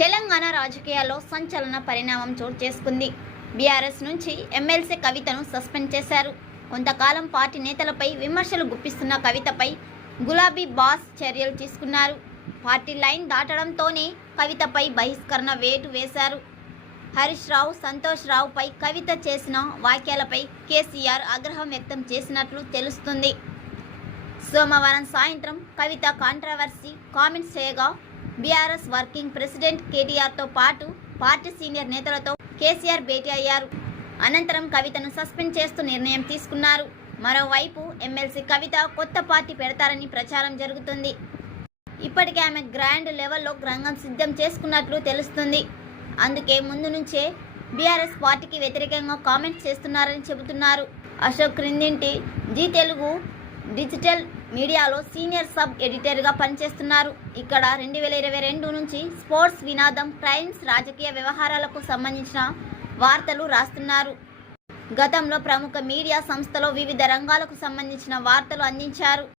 తెలంగాణ రాజకీయాల్లో సంచలన పరిణామం చోటు చేసుకుంది. బీఆర్ఎస్ నుంచి ఎమ్మెల్సీ కవితను సస్పెండ్ చేశారు. కొంతకాలం పార్టీ నేతలపై విమర్శలు గుప్పిస్తున్న కవితపై గులాబీ బాస్ చర్యలు తీసుకున్నారు. పార్టీ లైన్ దాటడంతోనే కవితపై బహిష్కరణ వేటు వేశారు. హరీష్ రావు, సంతోష్ రావుపై కవిత చేసిన వ్యాఖ్యలపై కేసీఆర్ ఆగ్రహం వ్యక్తం చేసినట్లు తెలుస్తుంది. సోమవారం సాయంత్రం కవిత కాంట్రవర్సీ కామెంట్స్ చేయగా బీఆర్ఎస్ వర్కింగ్ ప్రెసిడెంట్ కేటీఆర్తో పాటు పార్టీ సీనియర్ నేతలతో కేసీఆర్ భేటీ అయ్యారు. అనంతరం కవితను సస్పెండ్ చేస్తూ నిర్ణయం తీసుకున్నారు. మరోవైపు ఎమ్మెల్సీ కవిత కొత్త పార్టీ పెడతారని ప్రచారం జరుగుతుంది. ఇప్పటికే ఆమె గ్రాండ్ లెవెల్లో రంగం సిద్ధం చేసుకున్నట్లు తెలుస్తుంది. అందుకే ముందు నుంచే బీఆర్ఎస్ పార్టీకి వ్యతిరేకంగా కామెంట్స్ చేస్తున్నారని చెబుతున్నారు. అశోక్ క్రిందింటి జీ తెలుగు డిజిటల్ మీడియాలో సీనియర్ సబ్ ఎడిటర్గా పనిచేస్తున్నారు. ఇక్కడ 2022 నుంచి స్పోర్ట్స్, వినోదం, క్రైమ్స్, రాజకీయ వ్యవహారాలకు సంబంధించిన వార్తలు రాస్తున్నారు. గతంలో ప్రముఖ మీడియా సంస్థలో వివిధ రంగాలకు సంబంధించిన వార్తలు అందించారు.